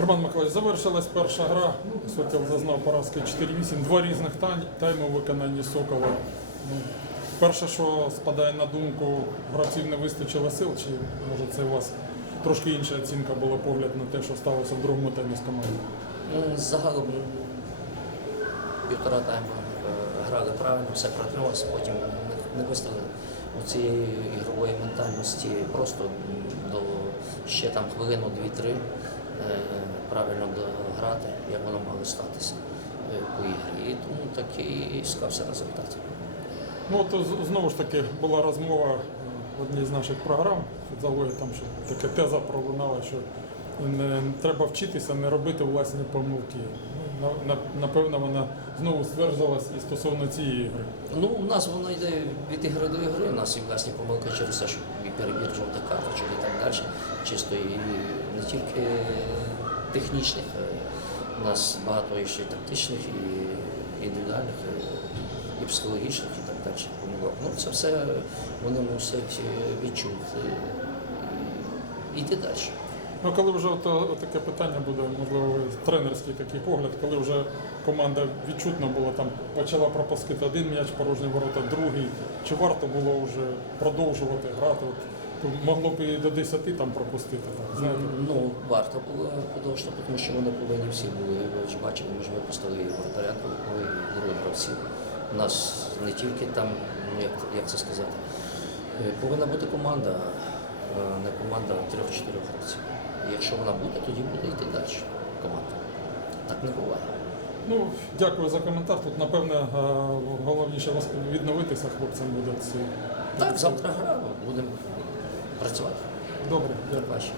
Роман Миколаївич, завершилась перша гра. Сокіл зазнав поразки 4-8. Два різних тай- тайми у виконанні Сокола. Ну, перше, що спадає на думку, гравців не вистачило сил, чи може це у вас трошки інша оцінка була погляд на те, що сталося в другому таймі з командою? Ну, загалом півтора тайму е, грали правильно, все протрималося, потім не- виставили у цієї ігрової ментальності просто до ще там хвилину, дві-три правильно грати, як воно мало статися е, по ігрі. І тому такий і результат. Ну от знову ж таки була розмова е, в одній з наших програм залоги там що така теза пролунала, що не треба вчитися не робити власні помилки. На- на- напевно, вона знову стверджувалась і стосовно цієї гри. Ну, у нас воно йде від ігри до ігри, у нас і власні помилки через те, що і перебір жовтих карточок і так далі. Чисто і не тільки технічних, е, у нас багато і ще й тактичних, і індивідуальних, і- і психологічних, і так далі помилок. Ну, це все вони мусять е, відчути і йти далі. Ну, коли вже от, таке питання буде, можливо, тренерський такий погляд, коли вже команда відчутно була там, почала пропускати один м'яч, порожні ворота, другий. Чи варто було вже продовжувати грати? От, могло б і до 10 там пропустити. Так. Ну, варто було подовжити, тому що вони повинні всі були. Ви ж бачили, ми ж випустили і вратаря, і других гравців. У нас не тільки там, ну як, як це сказати, е, повинна бути команда, не команда трьох-чотирьох років. Якщо вона буде, тоді буде йти далі команда. Так не буває. Ну, дякую за коментар. Тут, напевне, е, головніше вас відновитися хлопцям буде. ці. Так, завтра гра, будемо працювати. Добре, дякую.